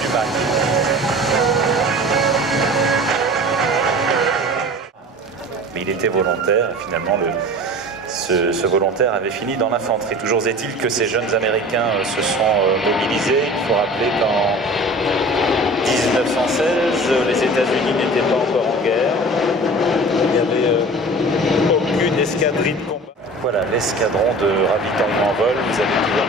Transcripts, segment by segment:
du MAC. Mais il était volontaire, et finalement ce volontaire avait fini dans l'infanterie. Toujours est-il que ces jeunes Américains se sont mobilisés. Il faut rappeler qu'en 1916, les États-Unis n'étaient pas encore en guerre. Il n'y avait aucune escadrille de combat. Voilà l'escadron de ravitaillement en vol. Vous avez pu voir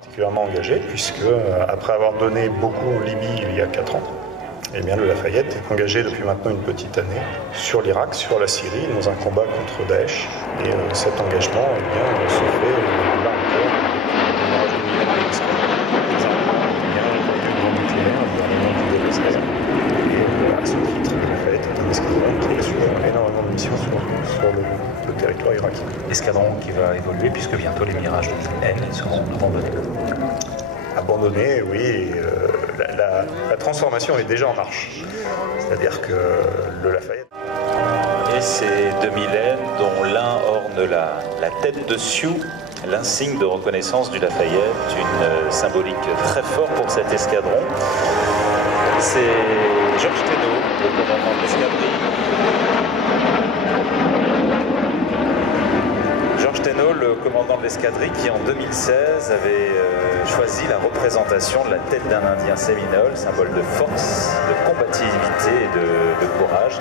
particulièrement engagé, puisque après avoir donné beaucoup en Libye il y a 4 ans, eh bien, le Lafayette est engagé depuis maintenant une petite année sur l'Irak, sur la Syrie, dans un combat contre Daesh. Et cet engagement eh bien, se fait là encore à ce titre, le Lafayette est un escadron qui assure énormément de missions sur le territoire irakien. l'escadron qui va évoluer puisque bientôt les Mirage 2000N seront abandonnés. Abandonné, oui. La transformation est déjà en marche. C'est-à-dire que le Lafayette... Et ces 2000N dont l'un orne la tête de Sioux, l'insigne de reconnaissance du Lafayette, une symbolique très forte pour cet escadron. C'est Georges Thénault, le commandant de l'escadrille. Georges Thénault, le commandant de l'escadrille, qui en 2016 avait choisi la représentation de la tête d'un Indien séminole, symbole de force, de combativité et de courage.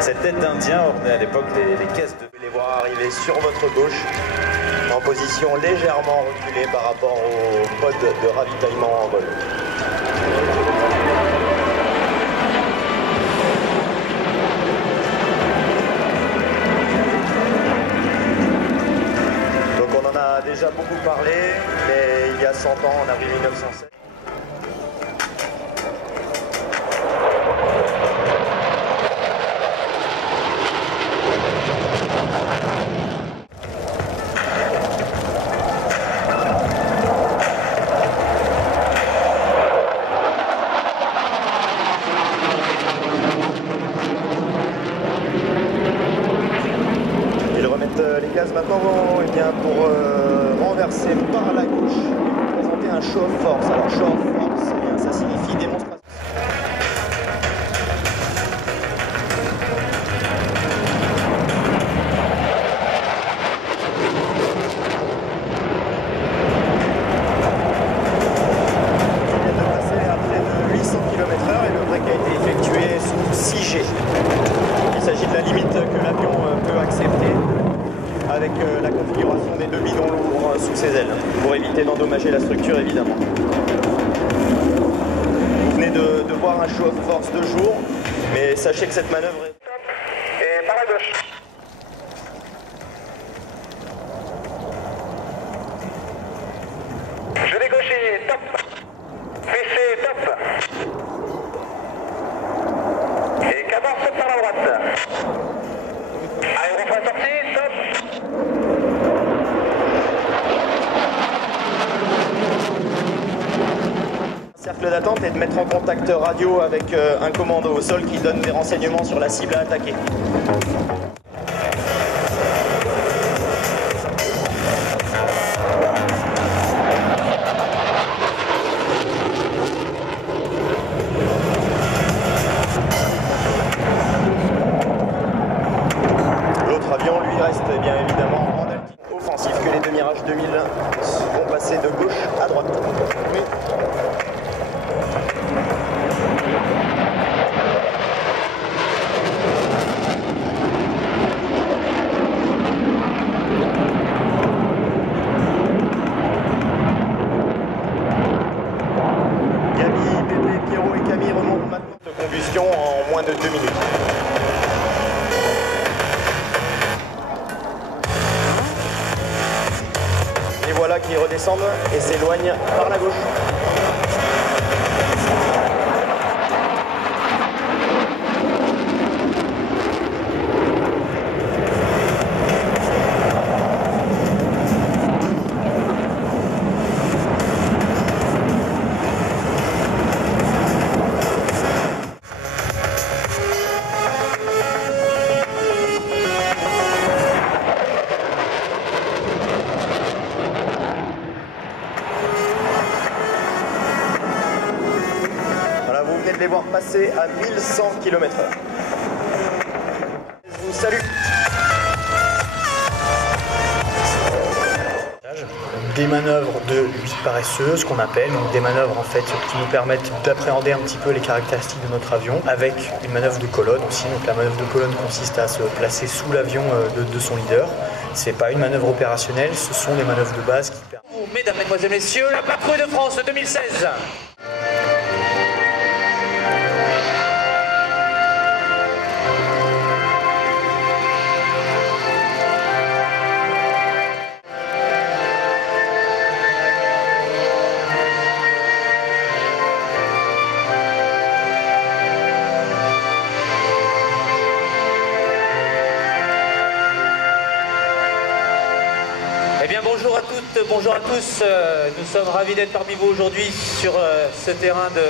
Cette tête d'Indien ornait à l'époque les caisses de... Vous pouvez les voir arriver sur votre gauche, en position légèrement reculée par rapport au pod de ravitaillement en vol. Déjà beaucoup parlé, mais il y a 100 ans, en avril 1907. Ils remettent les gaz maintenant eh bien, pour renverser par la gauche et vous présenter un show of force. Alors show of force, eh bien, ça signifie démonstration. On vient de passer à près de 800 km/h et le break a été effectué sous 6G. Il s'agit de la limite que l'avion peut accepter avec la configuration des 2 bidons lourds sous ses ailes, pour éviter d'endommager la structure évidemment. Vous venez de voir un show of force de jour, mais sachez que cette manœuvre est... Et par la gauche. Je vais gaucher, top. Fessé, top. Et 14 par la droite. Aérofrein sorti, top. Cercle d'attente est de mettre en contact radio avec un commando au sol qui donne des renseignements sur la cible à attaquer. L'autre avion, lui, reste bien évidemment en altitude offensif que les deux Mirage 2000 vont passer de gauche à droite. Oui. En moins de 2 minutes. Et voilà qu'ils redescendent et s'éloignent par la gauche. les voir passer à 1100 km/h. Je vous salue. Des manœuvres de lutte paresseuse qu'on appelle, donc des manœuvres en fait qui nous permettent d'appréhender un petit peu les caractéristiques de notre avion, avec une manœuvre de colonne aussi. Donc la manœuvre de colonne consiste à se placer sous l'avion de son leader. C'est pas une manœuvre opérationnelle, ce sont des manœuvres de base qui permettent. Mesdames, Mesdemoiselles, Messieurs, la patrouille de France 2016. Eh bien bonjour à toutes, bonjour à tous, nous sommes ravis d'être parmi vous aujourd'hui sur ce terrain de